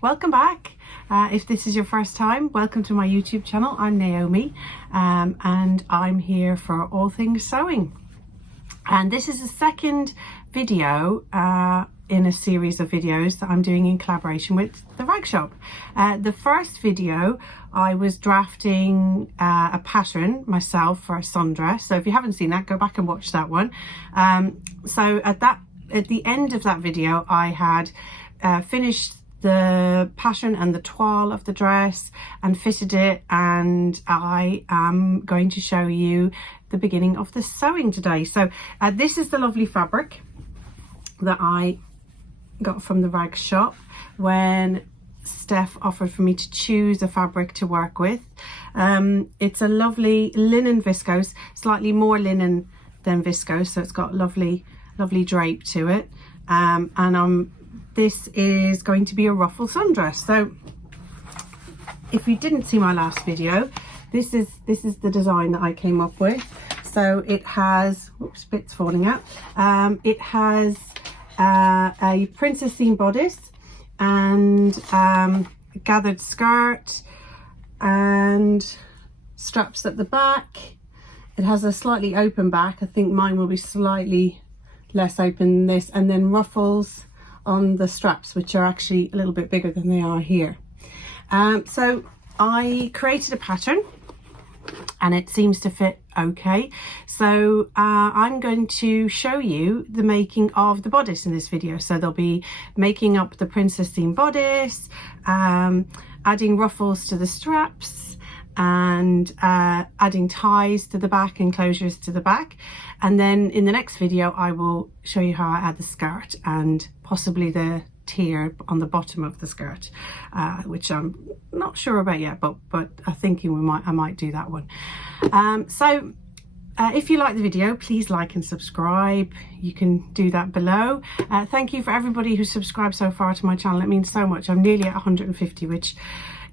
Welcome back. If this is your first time, welcome to my YouTube channel. I'm Naomi and I'm here for all things sewing. And this is the second video in a series of videos that I'm doing in collaboration with the Rag Shop. The first video I was drafting a pattern myself for a sundress. So if you haven't seen that, go back and watch that one. So at the end of that video, I had finished the pattern and the toile of the dress and fitted it, and I am going to show you the beginning of the sewing today. So this is the lovely fabric that I got from the Rag Shop when Steph offered for me to choose a fabric to work with. It's a lovely linen viscose, slightly more linen than viscose, so it's got lovely drape to it, and this is going to be a ruffle sundress. So if you didn't see my last video, this is the design that I came up with. So it has, whoops, bits falling out. It has a princess seam bodice and gathered skirt and straps at the back. It has a slightly open back. I think mine will be slightly less open than this, and then ruffles on the straps, which are actually a little bit bigger than they are here. So I created a pattern and it seems to fit okay. So I'm going to show you the making of the bodice in this video. So they'll be making up the princess seam bodice, adding ruffles to the straps, and adding ties to the back and closures to the back. And then in the next video I will show you how I add the skirt and possibly the tier on the bottom of the skirt, which I'm not sure about yet, but I'm thinking I might do that one. So if you like the video, please like and subscribe. You can do that below. Thank you for everybody who's subscribed so far to my channel. It means so much. I'm nearly at 150, which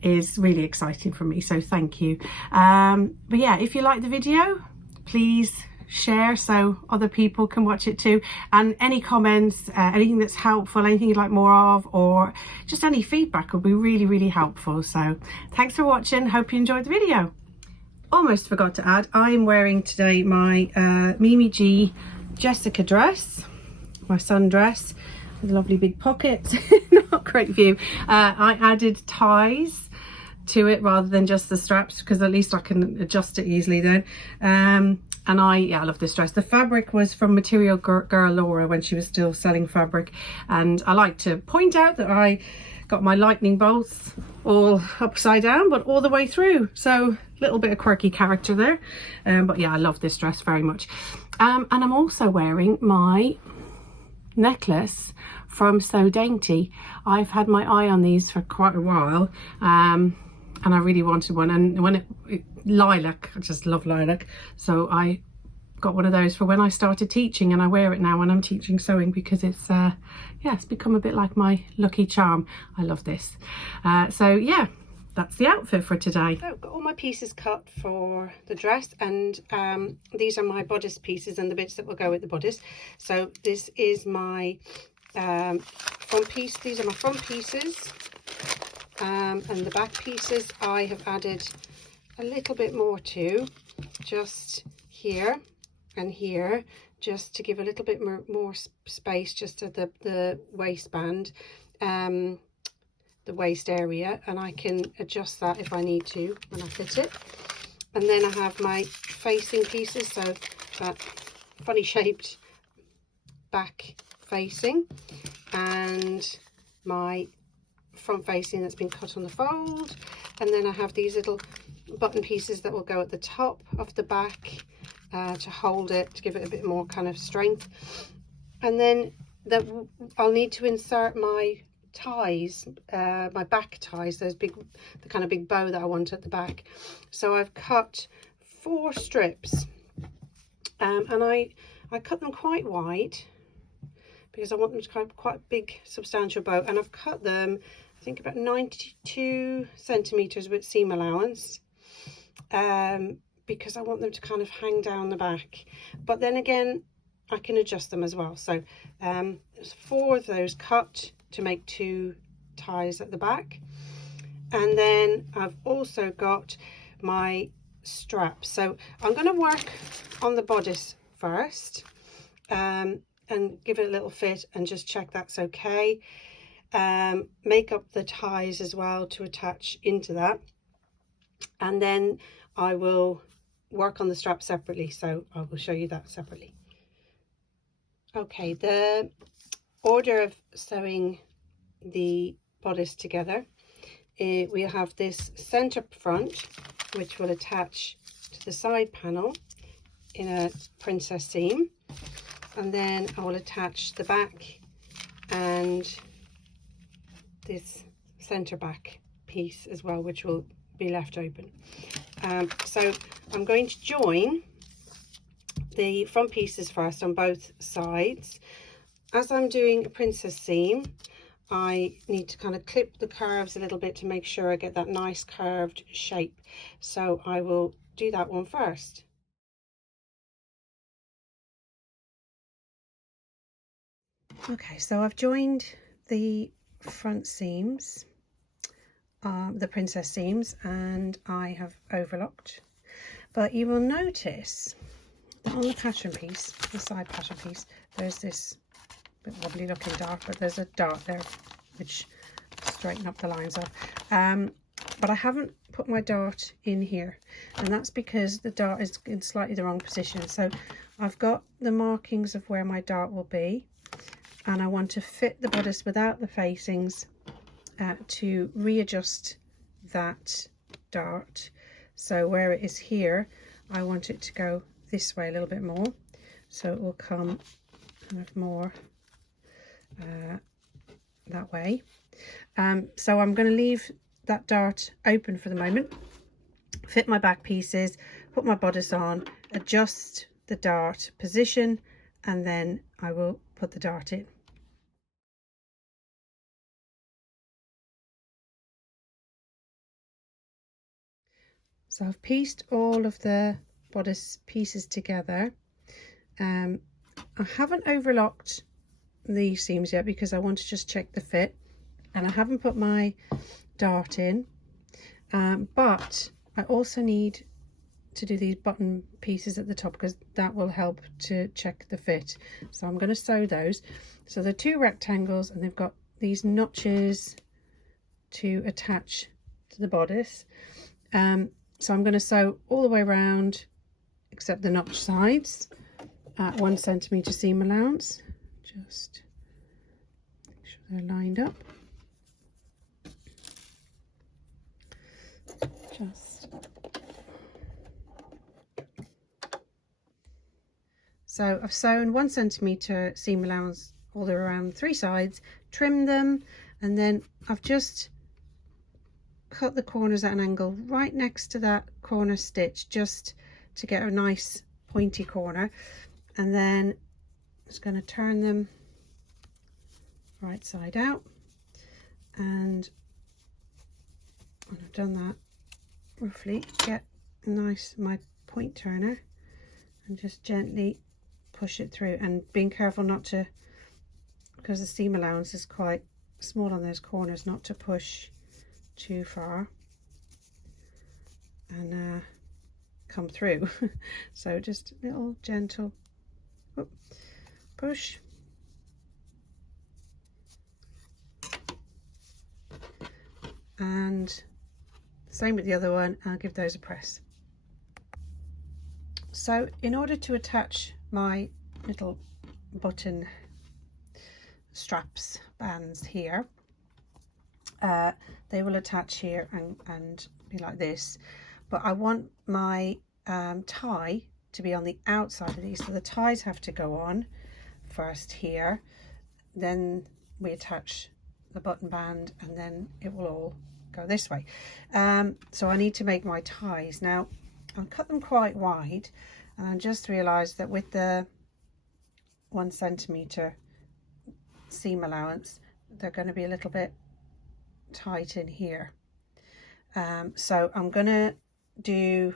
is really exciting for me, so thank you. But yeah, if you like the video, please share so other people can watch it too, and any comments, anything that's helpful, anything you'd like more of, or just any feedback would be really helpful. So thanks for watching, hope you enjoyed the video. Almost forgot to add, I'm wearing today my Mimi G Jessica dress, my sundress with lovely big pockets. Not great view. I added ties to it rather than just the straps, because at least I can adjust it easily then. And I love this dress. The fabric was from Material Girl Laura when she was still selling fabric, and I like to point out that I got my lightning bolts all upside down but all the way through, so a little bit of quirky character there. But yeah, I love this dress very much. And I'm also wearing my necklace from So Dainty. I've had my eye on these for quite a while, and I really wanted one, and when lilac, I just love lilac, so I got one of those for when I started teaching, and I wear it now when I'm teaching sewing because it's yeah, it's become a bit like my lucky charm. I love this. So yeah, that's the outfit for today. So I've got all my pieces cut for the dress, and these are my bodice pieces and the bits that will go with the bodice. So this is my front piece. These are my front pieces, and the back pieces I have added a little bit more to, just here and here, just to give a little bit more space just at the waistband, the waist area, and I can adjust that if I need to when I fit it. And then I have my facing pieces, so that funny shaped back facing, and my front facing that's been cut on the fold, and then I have these little button pieces that will go at the top of the back to hold it, to give it a bit more kind of strength. And then I'll need to insert my ties, my back ties, those big, the kind of big bow that I want at the back. So I've cut 4 strips, and I cut them quite wide because I want them to kind of quite big substantial bow, and I've cut them I think about 92 centimeters with seam allowance, because I want them to kind of hang down the back, but then again I can adjust them as well. So there's 4 of those cut to make 2 ties at the back. And then I've also got my straps. So I'm going to work on the bodice first and give it a little fit and just check that's okay. Make up the ties as well to attach into that, and then I will work on the strap separately, so I will show you that separately. Okay, the order of sewing the bodice together, we have this center front which will attach to the side panel in a princess seam, and then I will attach the back and this center back piece as well, which will be left open. So I'm going to join the front pieces first on both sides. As I'm doing a princess seam, I need to kind of clip the curves a little bit to make sure I get that nice curved shape. So I will do that one first. Okay, so I've joined the front seams, the princess seams, and I have overlocked. But you will notice that on the pattern piece, the side pattern piece, there's this bit wobbly looking dart, but there's a dart there which straighten up the lines off. But I haven't put my dart in here, and that's because the dart is in slightly the wrong position. So I've got the markings of where my dart will be, and I want to fit the bodice without the facings to readjust that dart. So where it is here, I want it to go this way a little bit more, so it will come kind of more that way. So I'm going to leave that dart open for the moment, fit my back pieces, put my bodice on, adjust the dart position, and then I will put the dart in. So I've pieced all of the bodice pieces together. I haven't overlocked the seams yet because I want to just check the fit, and I haven't put my dart in, but I also need to do these button pieces at the top because that will help to check the fit. So I'm going to sew those. So they're two rectangles and they've got these notches to attach to the bodice. So I'm going to sew all the way around except the notch sides at 1 centimetre seam allowance. Just make sure they're lined up. So I've sewn 1 centimetre seam allowance all the way around 3 sides, trimmed them, and then I've just cut the corners at an angle right next to that corner stitch just to get a nice pointy corner, and then I'm just going to turn them right side out, and when I've done that, roughly get a nice my point turner and just gently push it through, and being careful not to, because the seam allowance is quite small on those corners, not to push too far and come through. So just a little gentle push, and same with the other one. I'll give those a press. So in order to attach my little button straps bands here, they will attach here and be like this, but I want my tie to be on the outside of these, so the ties have to go on first here, then we attach the button band, and then it will all go this way. So I need to make my ties. Now I'll cut them quite wide, and I just realized that with the 1 centimetre seam allowance, they're going to be a little bit tight in here. So I'm going to do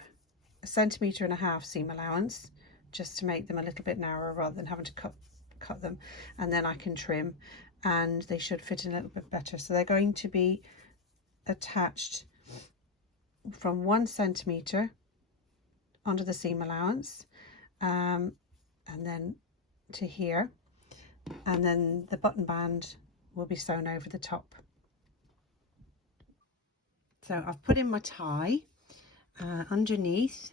1.5 centimetres seam allowance just to make them a little bit narrower rather than having to cut them, and then I can trim. and they should fit a little bit better. So they're going to be attached from 1 centimetre onto the seam allowance, and then to here, and then the button band will be sewn over the top. So I've put in my tie. Underneath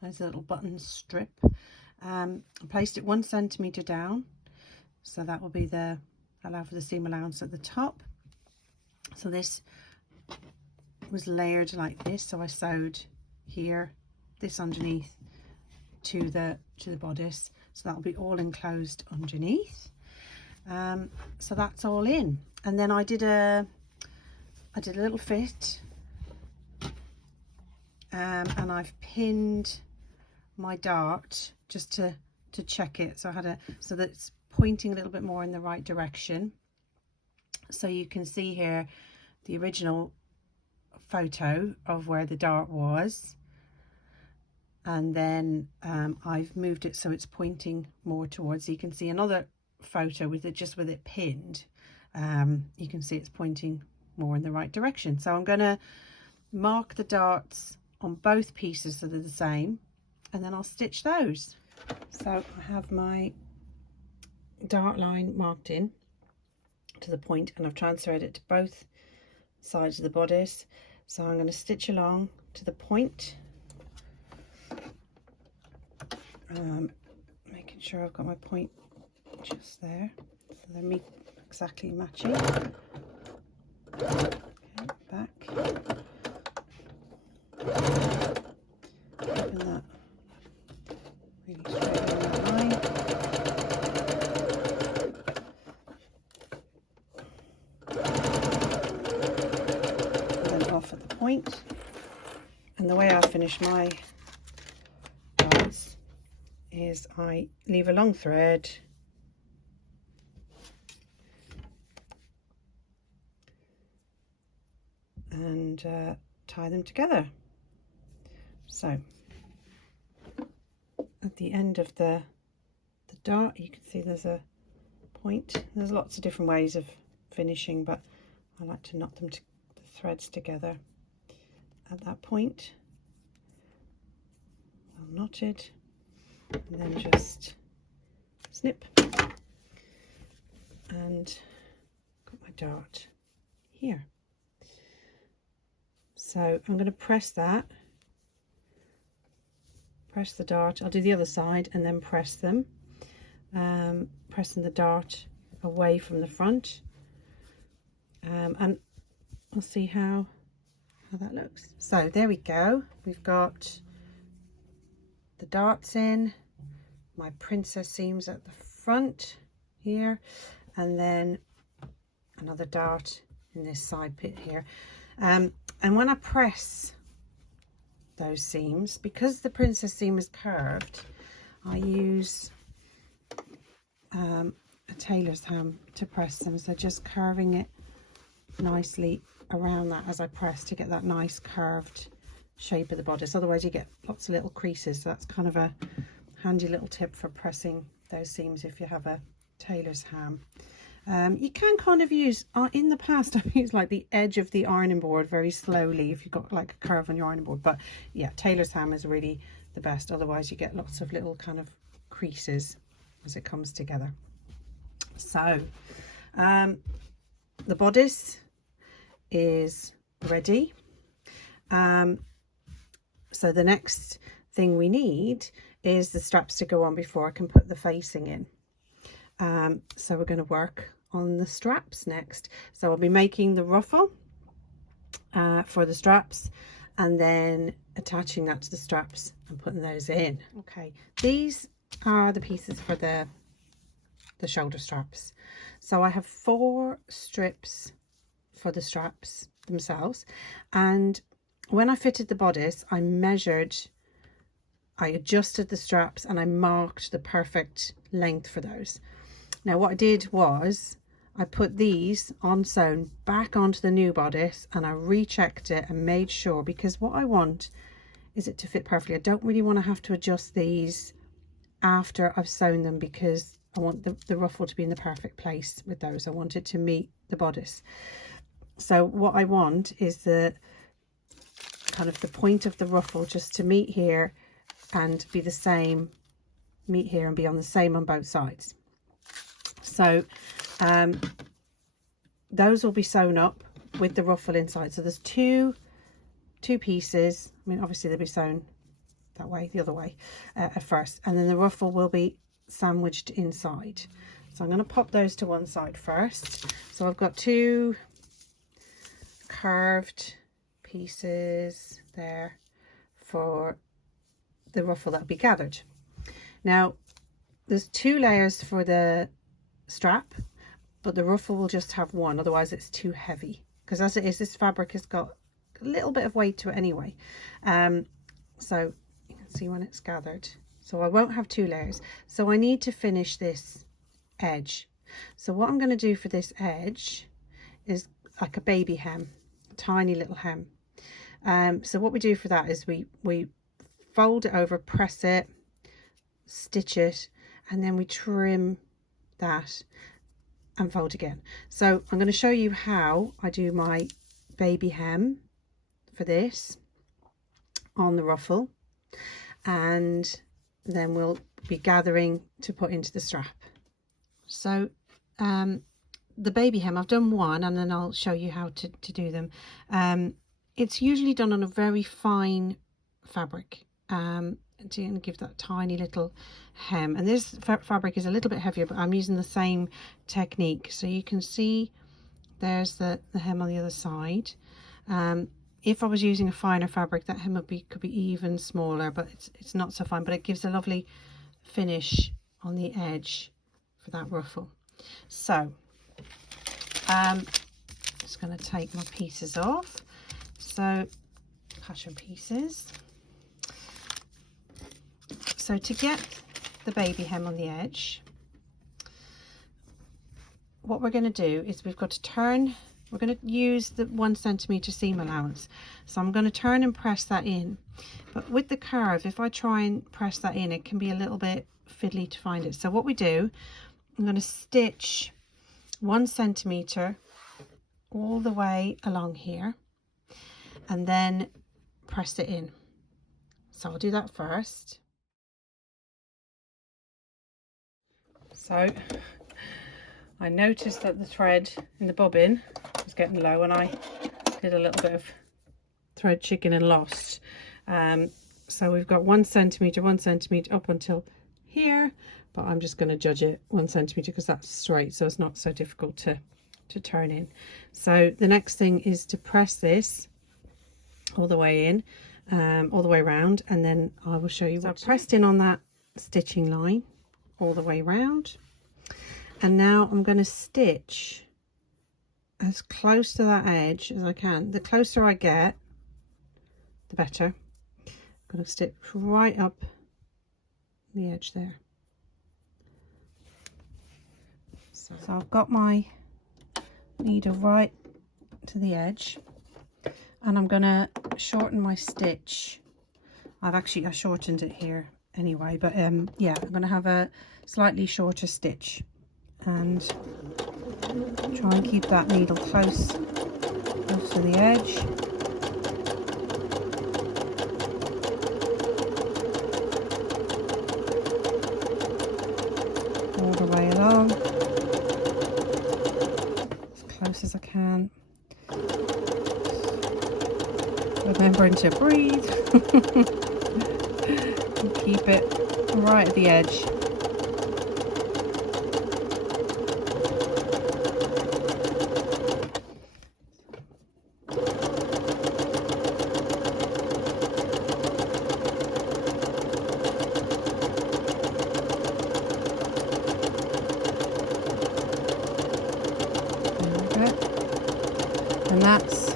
there's a little button strip. I placed it 1 centimetre down, so that will be allow for the seam allowance at the top. So this was layered like this, so I sewed here, this underneath to the bodice, so that will be all enclosed underneath. So that's all in, and then I did a little fit, and I've pinned my dart just to check it, so I had so that it's pointing a little bit more in the right direction. So you can see here the original photo of where the dart was, and then I've moved it so it's pointing more towards, so you can see another photo with it pinned. You can see it's pointing more in the right direction. So I'm going to mark the darts on both pieces so they're the same, and then I'll stitch those. So I have my dart line marked in to the point, and I've transferred it to both sides of the bodice. So I'm going to stitch along to the point, making sure I've got my point just there, so they're exactly matching. Okay, back, keeping that really straight on that line. And then off at the point. And the way I finish my darts is I leave a long thread and tie them together. So at the end of the dart, you can see there's a point. There's lots of different ways of finishing, but I like to knot the threads together at that point, well knotted, and then just snip, and got my dart here. So I'm going to press the dart. I'll do the other side and then press them, pressing the dart away from the front, and I'll see how that looks. So there we go. We've got the darts in, my princess seams at the front here, and then another dart in this side bit here. And when I press those seams, because the princess seam is curved, I use a tailor's hammer to press them, so just curving it nicely around that as I press to get that nice curved shape of the bodice. Otherwise you get lots of little creases, so that's kind of a handy little tip for pressing those seams if you have a tailor's ham. You can kind of use, in the past I've used like the edge of the ironing board very slowly if you've got like a curve on your ironing board, but yeah, tailor's ham is really the best. Otherwise you get lots of little kind of creases as it comes together. So the bodice is ready. So the next thing we need is the straps to go on before I can put the facing in. So we're going to work on the straps next. So I'll be making the ruffle for the straps, and then attaching that to the straps and putting those in. Okay, these are the pieces for the shoulder straps. So I have 4 strips for the straps themselves, and when I fitted the bodice, I adjusted the straps and I marked the perfect length for those. Now what I did was I put these on sewn back onto the new bodice, and I rechecked it and made sure, because what I want is it to fit perfectly. I don't really want to have to adjust these after I've sewn them, because I want the ruffle to be in the perfect place with those. I want it to meet the bodice. So what I want is the kind of the point of the ruffle just to meet here and be the same, meet here and be on the same on both sides. So those will be sewn up with the ruffle inside. So there's two pieces. I mean, obviously they'll be sewn that way, the other way at first, and then the ruffle will be sandwiched inside. So I'm going to pop those to one side first. So I've got two curved pieces there for the ruffle that'll be gathered. Now there's 2 layers for the strap, but the ruffle will just have one, otherwise it's too heavy, because as it is, this fabric has got a little bit of weight to it anyway. So you can see when it's gathered, so I won't have 2 layers. So I need to finish this edge. So what I'm going to do for this edge is like a baby hem, a tiny little hem. So what we do for that is we fold it over, press it, stitch it, and then we trim that and fold again. So I'm going to show you how I do my baby hem for this on the ruffle, and then we'll be gathering to put into the strap. So the baby hem, I've done one, and then I'll show you how to do them. It's usually done on a very fine fabric to give that tiny little hem, and this fabric is a little bit heavier, but I'm using the same technique. So you can see there's the hem on the other side. If I was using a finer fabric, that hem could be even smaller, but it's not so fine, but it gives a lovely finish on the edge for that ruffle. So I'm just going to take my pieces off. So pattern pieces. So to get the baby hem on the edge, what we're going to do is we've got to turn. We're going to use the 1 centimeter seam allowance. So I'm going to turn and press that in. But with the curve, if I try and press that in, it can be a little bit fiddly to find it. So what we do, I'm going to stitch 1 centimeter all the way along here, and then press it in. So I'll do that first. So I noticed that the thread in the bobbin was getting low, and I did a little bit of thread chicken and lost. So we've got 1 centimeter, 1 centimeter up until here, but I'm just going to judge it 1 centimeter because that's straight, so it's not so difficult to turn in. So the next thing is to press this all the way in, all the way around, and then I will show you. So I've pressed in on that stitching line all the way around, and now I'm going to stitch as close to that edge as I can. The closer I get, the better. I'm going to stitch right up the edge there. So I've got my needle right to the edge, and I'm going to shorten my stitch. I shortened it here anyway, but yeah, I'm going to have a slightly shorter stitch and try and keep that needle close to the edge. All the way along, as close as I can. Remembering to breathe. And keep it right at the edge. And that's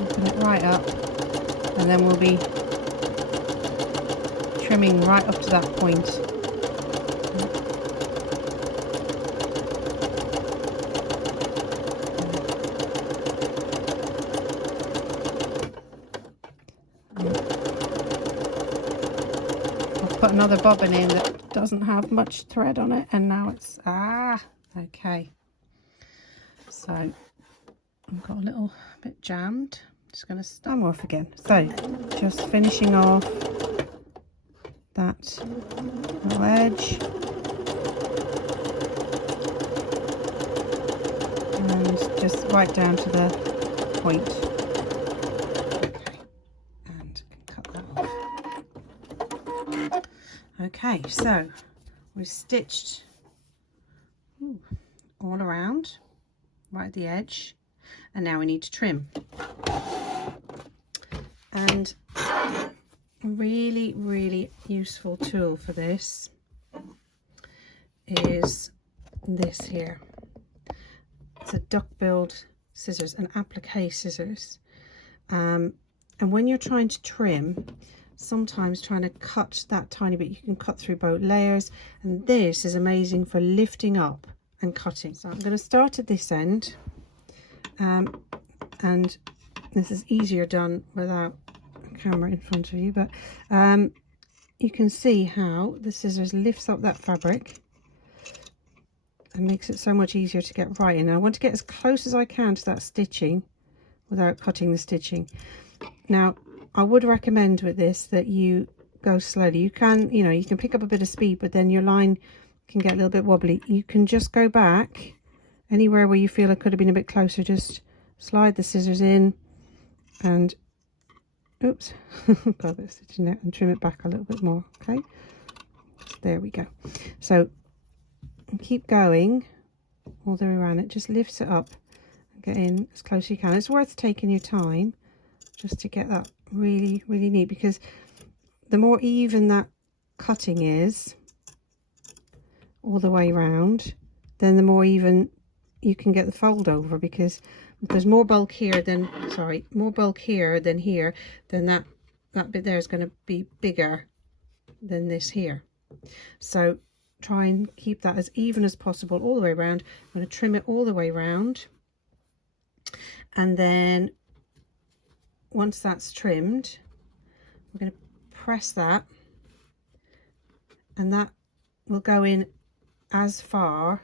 open it right up, and then we'll be trimming right up to that point. put another bobbin in that doesn't have much thread on it, and now it's okay. So I've got a little bit jammed. Just going to start off again. So just finishing off that little edge, and just right down to the point. Okay, and cut that off. Okay, so we've stitched all around right at the edge, and now we need to trim. And a really useful tool for this is this here. It's a duck-billed scissors, an applique scissors, and when you're trying to trim, sometimes trying to cut that tiny bit, you can cut through both layers, and this is amazing for lifting up and cutting. So I'm going to start at this end, and this is easier done without a camera in front of you, but you can see how the scissors lifts up that fabric and makes it so much easier to get right in. And I want to get as close as I can to that stitching without cutting the stitching. Now, I would recommend with this that you go slowly. You can, you can pick up a bit of speed, but then your line can get a little bit wobbly. You can just go back anywhere where you feel it could have been a bit closer. Just slide the scissors in and oops, got a bit of stitching there, and trim it back a little bit more. Okay, there we go. So keep going all the way around. It just lifts it up and get in as close as you can. It's worth taking your time just to get that really neat, because the more even that cutting is all the way around, then the more even you can get the fold over, because if there's more bulk here than here, then that bit there is going to be bigger than this here. So try and keep that as even as possible all the way around. I'm going to trim it all the way around, and then once that's trimmed, we're going to press that, and that will go in as far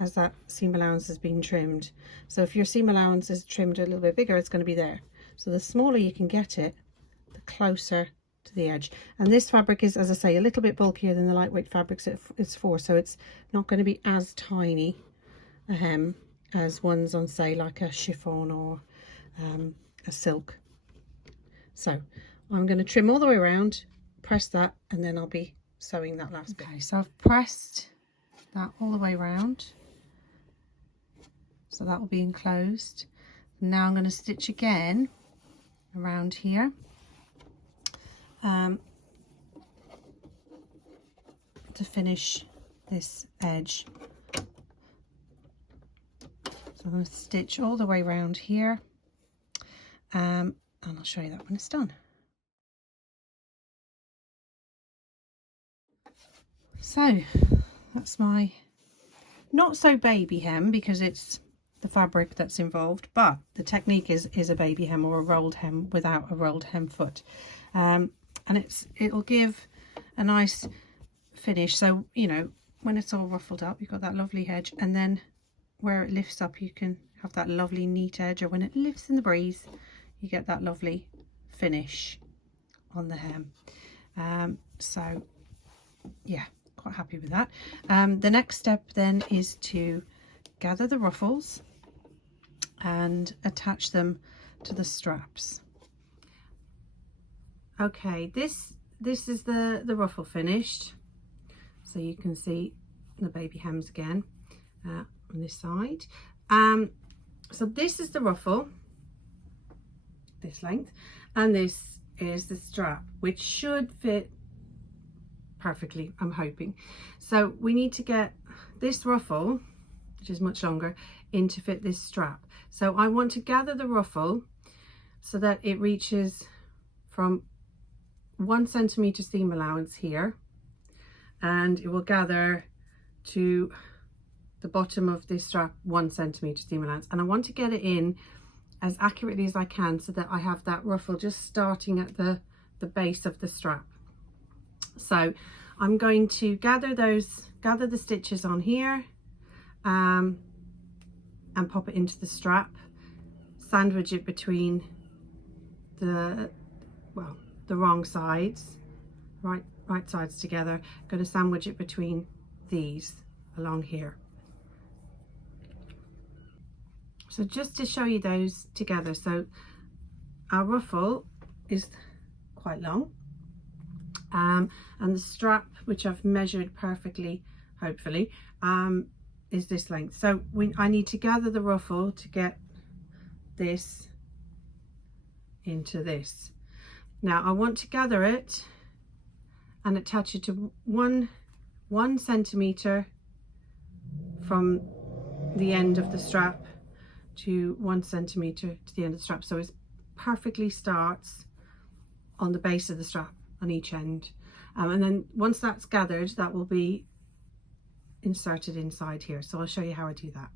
as that seam allowance has been trimmed. So if your seam allowance is trimmed a little bit bigger, it's going to be there. So the smaller you can get it, the closer to the edge. And this fabric is, as I say, a little bit bulkier than the lightweight fabrics it's for, so it's not going to be as tiny a hem as ones on, say, like a chiffon or a silk. So I'm going to trim all the way around, press that, and then I'll be sewing that last bit. Okay, so I've pressed that all the way around, so that will be enclosed. Now I'm going to stitch again around here, to finish this edge. So I'm going to stitch all the way around here, and I'll show you that when it's done. So that's my not so baby hem, because it's the fabric that's involved, but the technique is a baby hem or a rolled hem without a rolled hem foot, and it'll give a nice finish. So when it's all ruffled up, you've got that lovely edge, and then where it lifts up, you can have that lovely neat edge, or when it lifts in the breeze, you get that lovely finish on the hem. So yeah, quite happy with that. The next step then is to gather the ruffles and attach them to the straps. Okay, this is the ruffle finished, so you can see the baby hems again on this side. So this is the ruffle, this length, and this is the strap, which should fit perfectly, I'm hoping. So we need to get this ruffle, which is much longer, in to fit this strap. So I want to gather the ruffle so that it reaches from 1 centimeter seam allowance here, and it will gather to the bottom of this strap 1 centimeter seam allowance, and I want to get it in as accurately as I can so that I have that ruffle just starting at the base of the strap. So I'm going to gather the stitches on here and pop it into the strap, sandwich it between the wrong sides, right sides together. I'm going to sandwich it between these along here. So just to show you those together, so our ruffle is quite long, and the strap, which I've measured perfectly, hopefully, is this length. So I need to gather the ruffle to get this into this. Now I want to gather it and attach it to one centimetre from the end of the strap to 1 centimetre to the end of the strap, so it perfectly starts on the base of the strap on each end, and then once that's gathered, that will be inserted inside here. So I'll show you how I do that.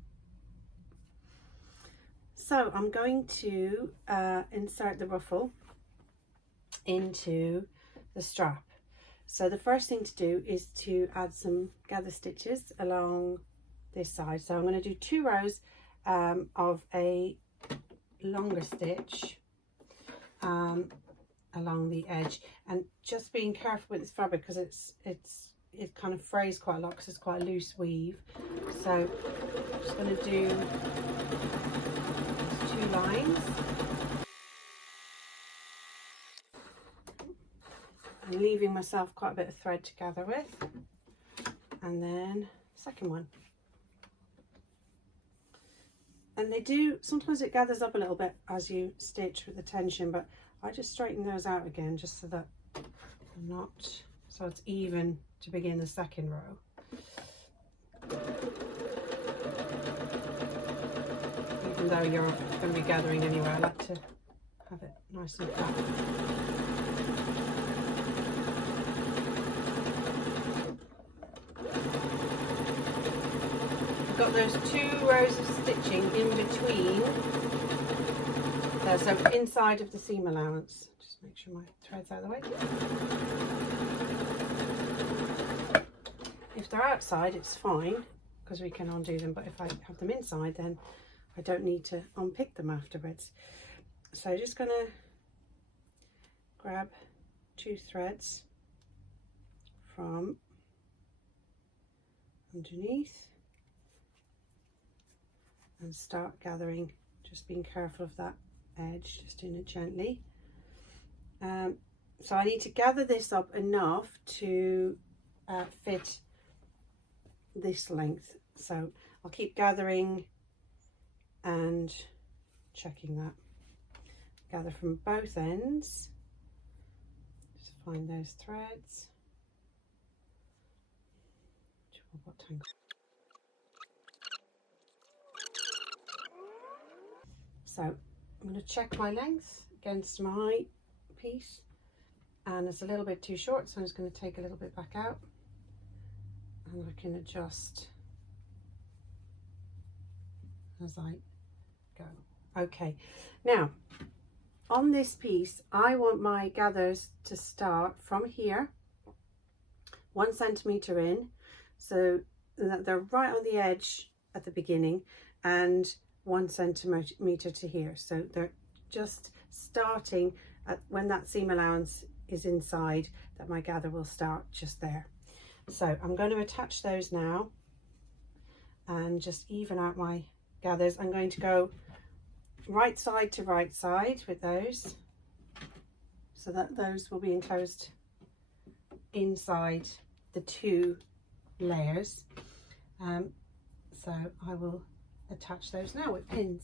So I'm going to insert the ruffle into the strap. So the first thing to do is to add some gather stitches along this side. So I'm going to do 2 rows of a longer stitch along the edge, and just being careful with this fabric because it kind of frays quite a lot because it's quite a loose weave. So I'm just going to do 2 lines and leaving myself quite a bit of thread to gather with, and then second one. And they do, sometimes it gathers up a little bit as you stitch with the tension, but I just straighten those out again just so that I'm not, so it's even to begin the second row. Even though you're going to be gathering anyway, I like to have it nice and flat. Got those 2 rows of stitching in between there, so inside of the seam allowance. Just make sure my thread's out of the way. If they're outside, it's fine because we can undo them, but if I have them inside, then I don't need to unpick them afterwards. So just going to grab 2 threads from underneath and start gathering, just being careful of that edge, just doing it gently. So I need to gather this up enough to fit this length, so I'll keep gathering and checking that. Gather from both ends, just find those threads. So I'm going to check my length against my piece, and it's a little bit too short, so I'm just going to take a little bit back out, and I can adjust as I go. Okay, now on this piece I want my gathers to start from here 1 centimetre in, so that they're right on the edge at the beginning, and 1 centimetre to here, so they're just starting at when that seam allowance is inside, that my gather will start just there. So I'm going to attach those now and just even out my gathers. I'm going to go right side to right side with those, so that those will be enclosed inside the 2 layers. So I will attach those now with pins.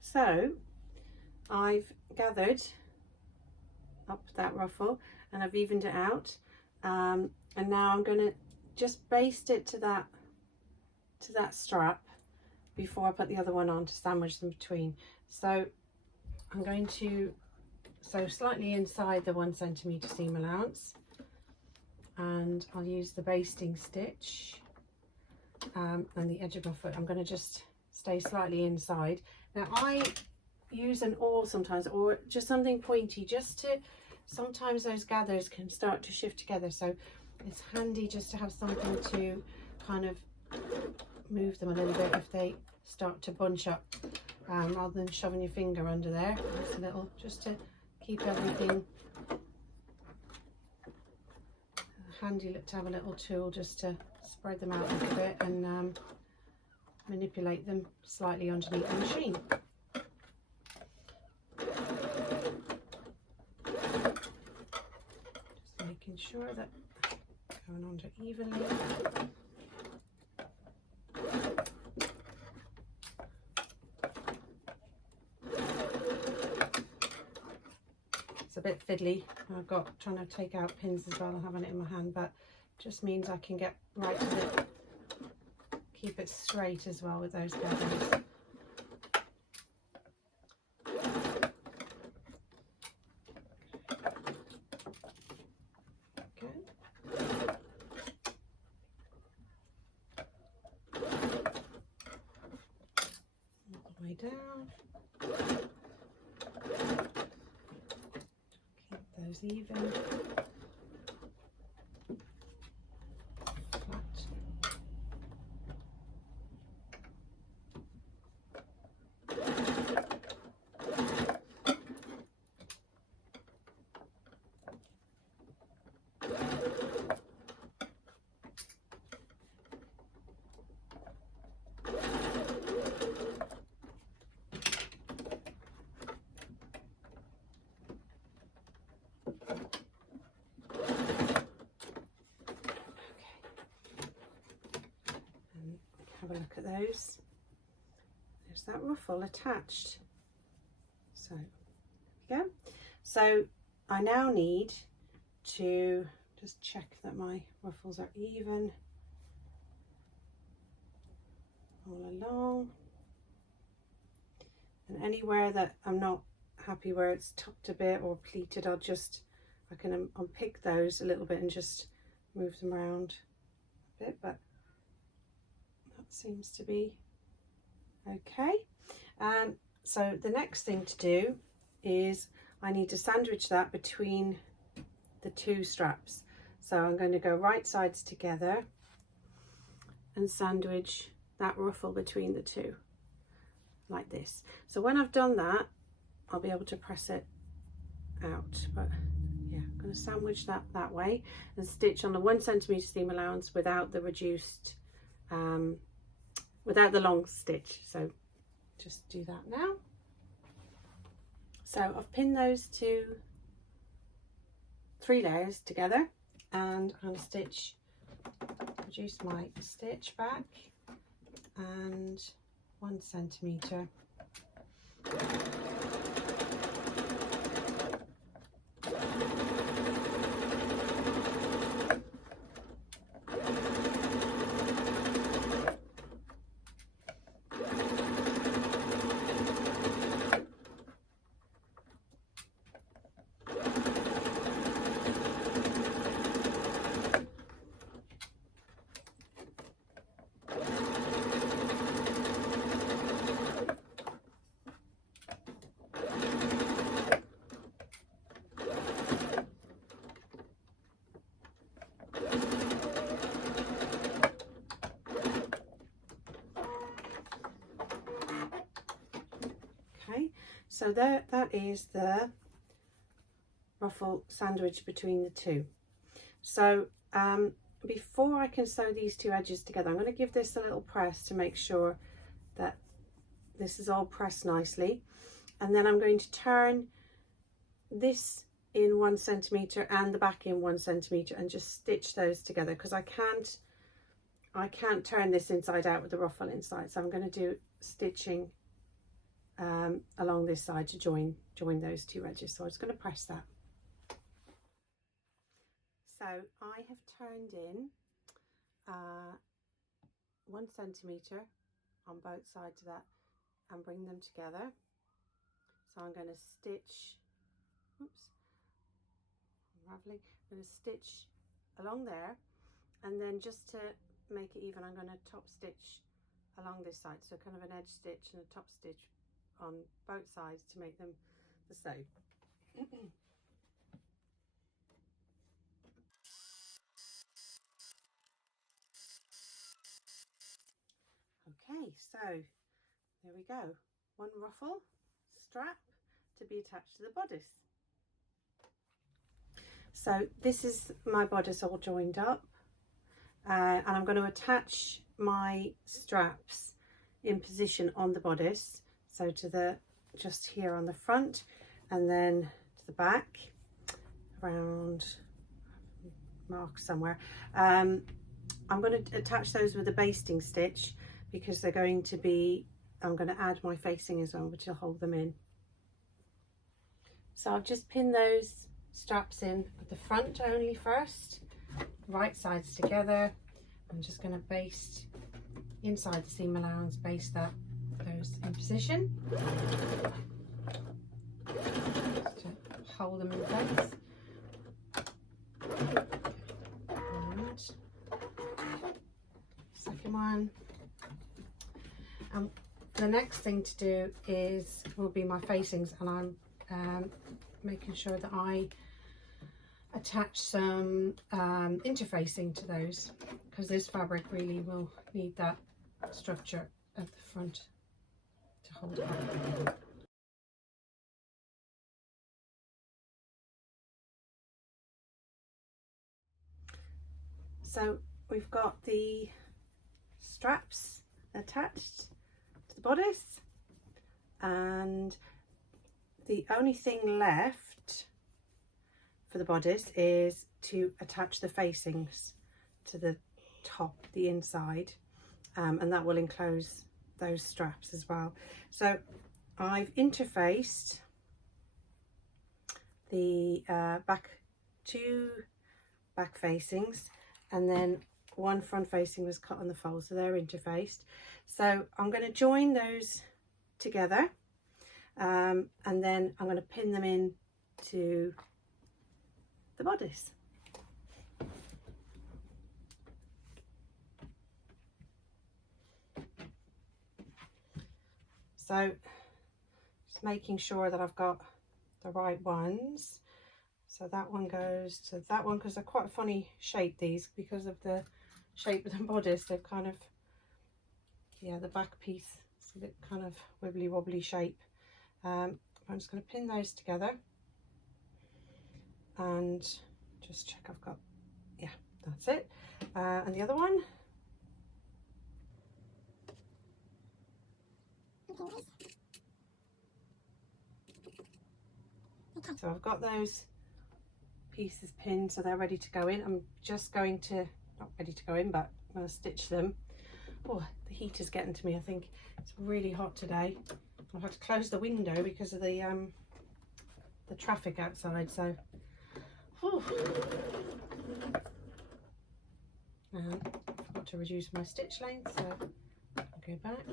So I've gathered up that ruffle and I've evened it out, and now I'm going to just baste it to that strap before I put the other one on to sandwich them between. So I'm going to so slightly inside the 1 centimetre seam allowance, and I'll use the basting stitch and the edge of my foot. I'm going to just stay slightly inside. Now I use an awl sometimes, or just something pointy, just to, sometimes those gathers can start to shift together, so it's handy just to have something to kind of move them a little bit if they start to bunch up, rather than shoving your finger under there. It's a little, just to keep everything handy to have a little tool just to spread them out a little bit and manipulate them slightly underneath the machine. Just making sure that going under evenly. It's a bit fiddly. I've got trying to take out pins as well and having it in my hand, but just means I can get right to the, keep it straight as well with those gathers. Okay. All the way down. Keep those even. Have a look at those. There's that ruffle attached. So there we go. So I now need to just check that my ruffles are even all along, and anywhere that I'm not happy where it's tucked a bit or pleated, I can unpick those a little bit and just move them around a bit, but that seems to be okay. And so the next thing to do is I need to sandwich that between the two straps. So I'm going to go right sides together and sandwich that ruffle between the two like this. So when I've done that, I'll be able to press it out, but yeah, I'm going to sandwich that way and stitch on the 1 centimetre seam allowance without the reduced without the long stitch. So just do that now. So I've pinned those 3 layers together, and I'm going to stitch, reduce my stitch back and 1 centimetre. So that is the ruffle sandwich between the two. So before I can sew these two edges together, I'm going to give this a little press to make sure that this is all pressed nicely, and then I'm going to turn this in 1 centimetre and the back in 1 centimetre and just stitch those together, because I can't turn this inside out with the ruffle inside. So I'm going to do stitching along this side to join those two edges. So I'm just going to press that. So I have turned in 1 centimetre on both sides of that and bring them together. So I'm going to stitch oops, unraveling, I'm going to stitch along there, and then just to make it even, I'm going to top stitch along this side, so kind of an edge stitch and a top stitch on both sides to make them the same. Okay, so there we go, one ruffle strap to be attached to the bodice. So this is my bodice all joined up, and I'm going to attach my straps in position on the bodice, so to the just here on the front, and then to the back around mark somewhere. I'm going to attach those with a basting stitch because they're going to be, I'm going to add my facing as well, which will hold them in. So I've just pinned those straps in at the front only first, right sides together. I'm just going to baste inside the seam allowance, baste those in position just to hold them in place. And second one. The next thing to do will be my facings, and I'm making sure that I attach some interfacing to those, because this fabric really will need that structure at the front to hold it up. So we've got the straps attached to the bodice, and the only thing left for the bodice is to attach the facings to the top, the inside, and that will enclose those straps as well. So I've interfaced the two back facings, and then one front facing was cut on the fold, so they're interfaced. So I'm going to join those together, and then I'm going to pin them in to the bodice. So just making sure that I've got the right ones. So that one goes to that one, because they're quite a funny shape, these, because of the shape of the bodice. They've kind of, yeah, the back piece is a bit kind of wibbly wobbly shape. I'm just going to pin those together and just check I've got, yeah, that's it. And the other one, so I've got those pieces pinned, so they're ready to go in. I'm just going to, not ready to go in, but I'm going to stitch them. Oh, the heat is getting to me. I think it's really hot today. I've had to close the window because of the traffic outside, so and I forgot to reduce my stitch length, so I'll go back,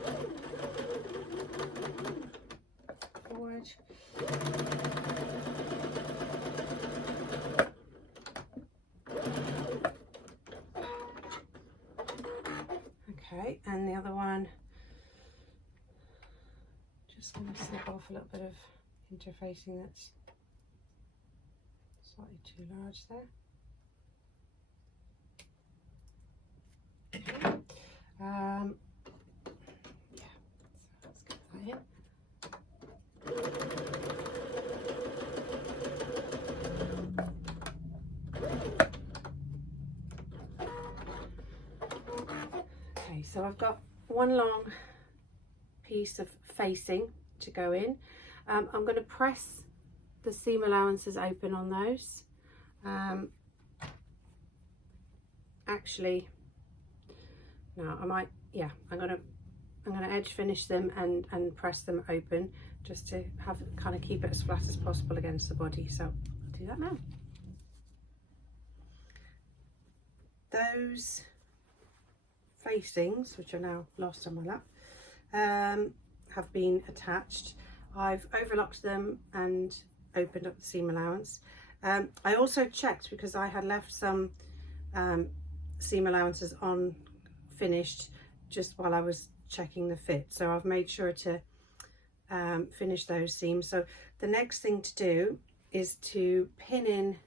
forward. Okay, and the other one, just going to snip off a little bit of interfacing that's slightly too large there. Okay. Yeah, so let's get that in. Okay, so I've got one long piece of facing to go in. I'm going to press the seam allowances open on those. Actually, no, I might, yeah, I'm gonna edge finish them and press them open, just to have kind of keep it as flat as possible against the body. So I'll do that now. Those facings, which are now lost on my lap, have been attached. I've overlocked them and opened up the seam allowance. I also checked because I had left some seam allowances on finished just while I was checking the fit, so I've made sure to finish those seams. So the next thing to do is to pin in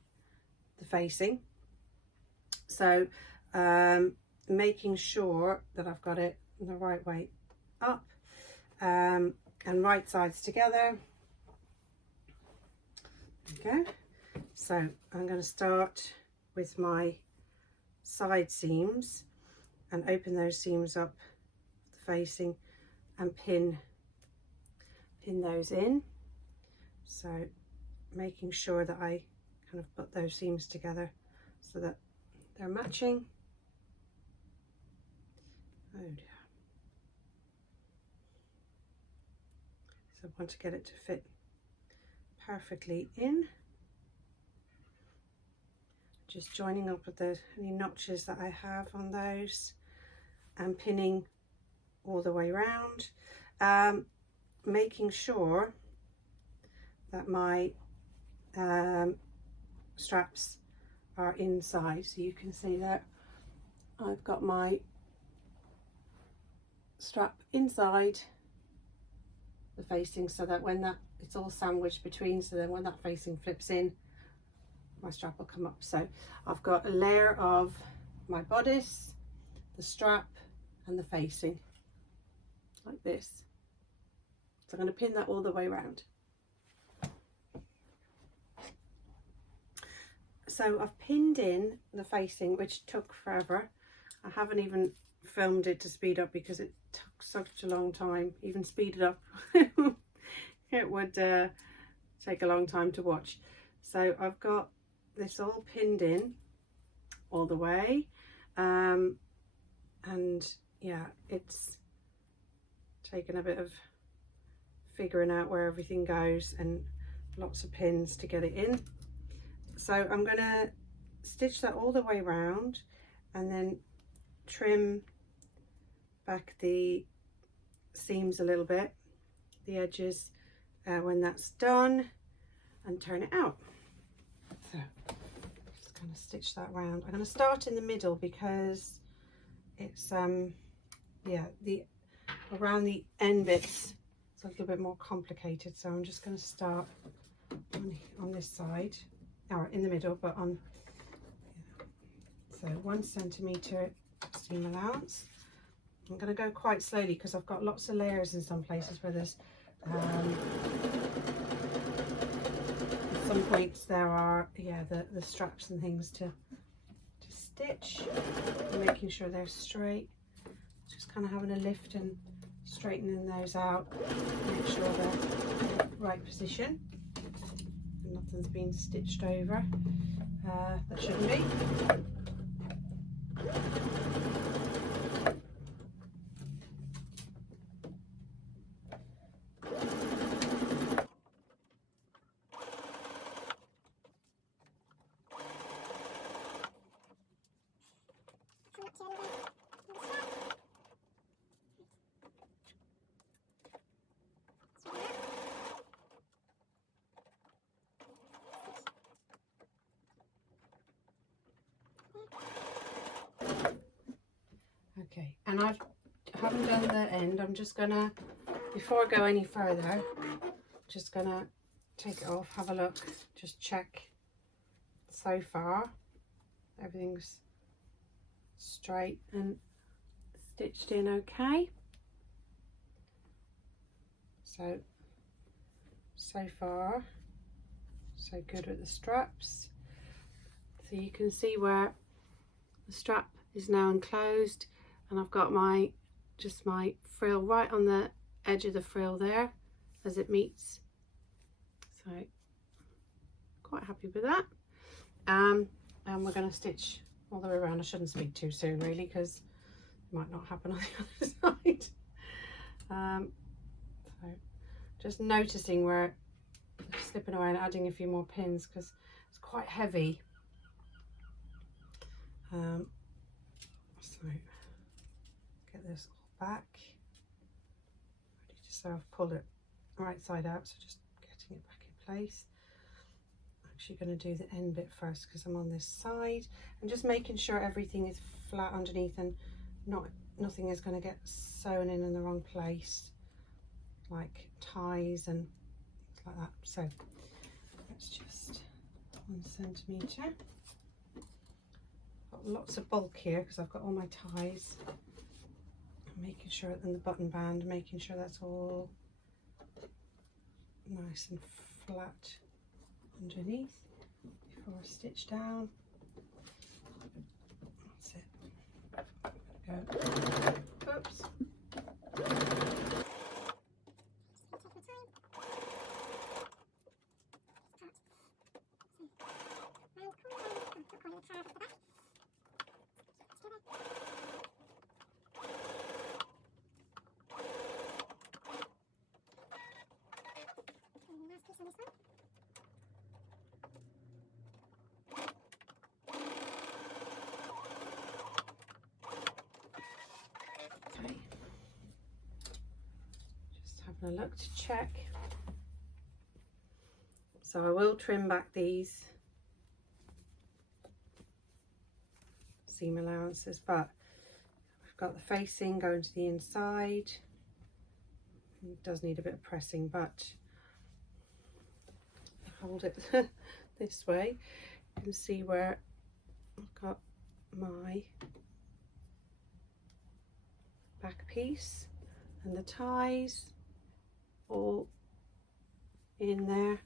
the facing, so making sure that I've got it the right way up and right sides together. There we go. So I'm going to start with my side seams and open those seams up the facing and pin those in, so making sure that I kind of put those seams together so that they're matching. Oh dear. So I want to get it to fit perfectly in. Just joining up with any notches that I have on those and pinning all the way around, making sure that my straps are inside. So you can see that I've got my strap inside the facing, so that when it's all sandwiched between, so then when that facing flips in, my strap will come up. So I've got a layer of my bodice, the strap and the facing like this. So I'm going to pin that all the way around. So I've pinned in the facing, which took forever. I haven't even filmed it to speed up because it took such a long time. Even speeded up it would take a long time to watch. So I've got this all pinned in all the way, and yeah, it's taken a bit of figuring out where everything goes and lots of pins to get it in. So I'm going to stitch that all the way around and then trim back the seams a little bit, the edges, when that's done, and turn it out. So just going to stitch that round. I'm going to start in the middle because it's yeah, around the end bits it's a little bit more complicated, so I'm just going to start on this side, or in the middle, but on, so 1 centimetre seam allowance. I'm going to go quite slowly because I've got lots of layers in some places where there's at some points there are, yeah, the straps and things to stitch, and making sure they're straight. Just kind of having a lift and straightening those out, make sure they're in the right position and nothing's been stitched over that shouldn't be. Okay, and I haven't done the end. I'm just gonna, before I go any further, just gonna take it off, have a look, just check so far everything's straight and stitched in okay. So far so good with the straps. So you can see where the strap is now enclosed, and I've got my frill right on the edge of the frill there as it meets, so quite happy with that. And we're going to stitch all the way around. I shouldn't speak too soon really because it might not happen on the other side. So just noticing where slipping away and adding a few more pins because it's quite heavy. So get this all back, ready to, so I've pulled it right side out, so just getting it back in place. actually going to do the end bit first because I'm on this side, and just making sure everything is flat underneath and nothing is going to get sewn in the wrong place, like ties and things like that. So let's just 1 centimetre. Got lots of bulk here because I've got all my ties. I'm making sure, and the button band, making sure that's all nice and flat underneath before I stitch down. That's it. Go. Oops. Okay. Just having a look to check. So I will trim back these seam allowances, but I've got the facing going to the inside. It does need a bit of pressing, but hold it this way, you can see where I've got my back piece and the ties all in there,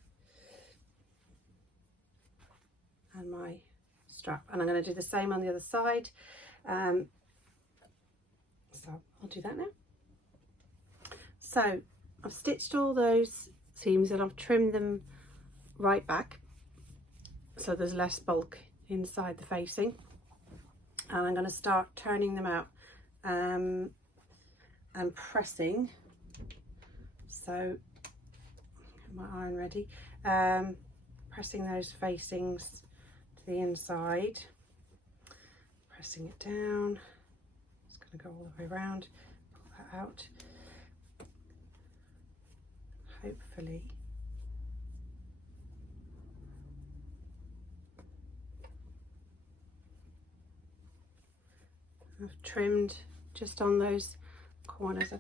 and my strap, and I'm going to do the same on the other side. So I'll do that now. So I've stitched all those seams and I've trimmed them right back so there's less bulk inside the facing, and I'm going to start turning them out and pressing. So get my iron ready, pressing those facings to the inside, pressing it down. It's going to go all the way around, pull that out. Hopefully I've trimmed just on those corners.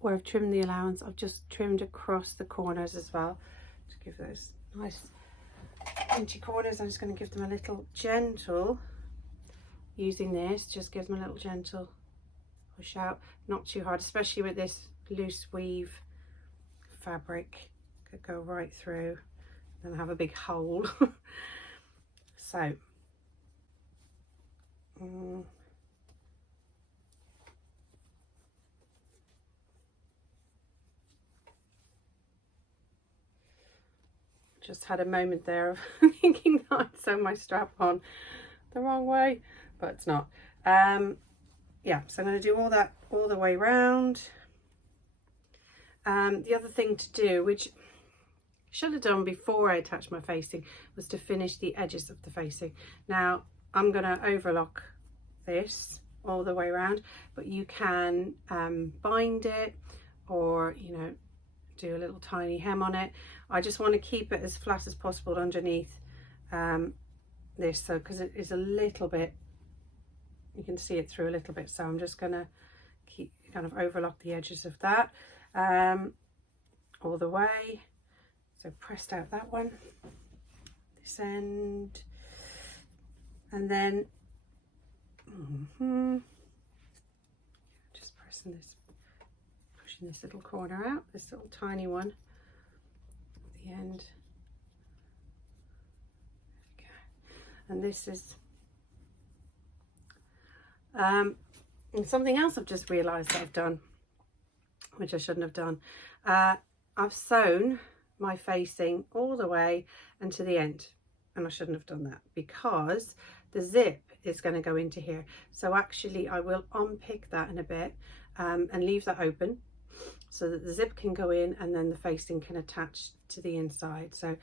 Where I've trimmed the allowance, I've just trimmed across the corners as well to give those nice pointy corners. I'm just going to give them a little gentle, using this, just give them a little gentle push out, not too hard, especially with this loose weave fabric. Could go right through and have a big hole. So just had a moment there of thinking that I'd sewn my strap on the wrong way, but it's not. Yeah, so I'm going to do all that all the way round. The other thing to do, which I should have done before I attached my facing, was to finish the edges of the facing. Now I'm going to overlock this all the way around, but you can bind it, or do a little tiny hem on it. I just want to keep it as flat as possible underneath this, so because it is a little bit, you can see it through a little bit, so I'm just going to keep kind of overlock the edges of that all the way. So pressed out that one, this end, and then just pressing this, pushing this little corner out, this little tiny one at the end. There we go. And this is and something else I've just realised that I've done, which I shouldn't have done. I've sewn my facing all the way and to the end, and I shouldn't have done that because the zip is going to go into here. So actually I will unpick that in a bit and leave that open so that the zip can go in and then the facing can attach to the inside. So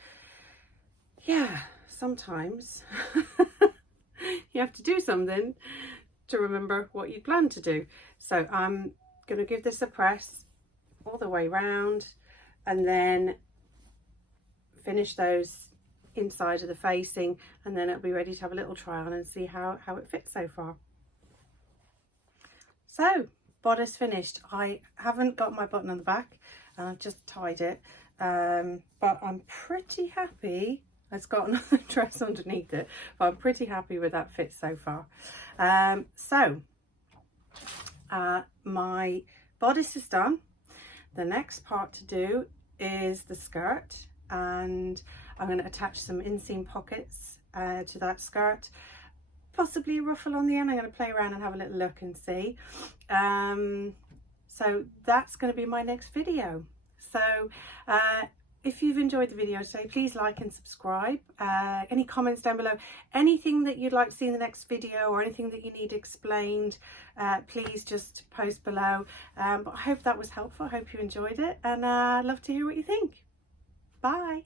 yeah, sometimes you have to do something to remember what you plan to do. So I'm going to give this a press all the way round and then finish those inside of the facing, and then it'll be ready to have a little try on and see how it fits so far. So, bodice finished. I haven't got my button on the back and I've just tied it, but I'm pretty happy. It's got another dress underneath it, but I'm pretty happy with that fit so far. My bodice is done. The next part to do is the skirt, and I'm going to attach some inseam pockets to that skirt, possibly a ruffle on the end. I'm going to play around and have a little look and see. So that's going to be my next video. So if you've enjoyed the video today, please like and subscribe. Any comments down below, anything that you'd like to see in the next video or anything that you need explained, please just post below. But I hope that was helpful. I hope you enjoyed it, and I'd love to hear what you think. Bye.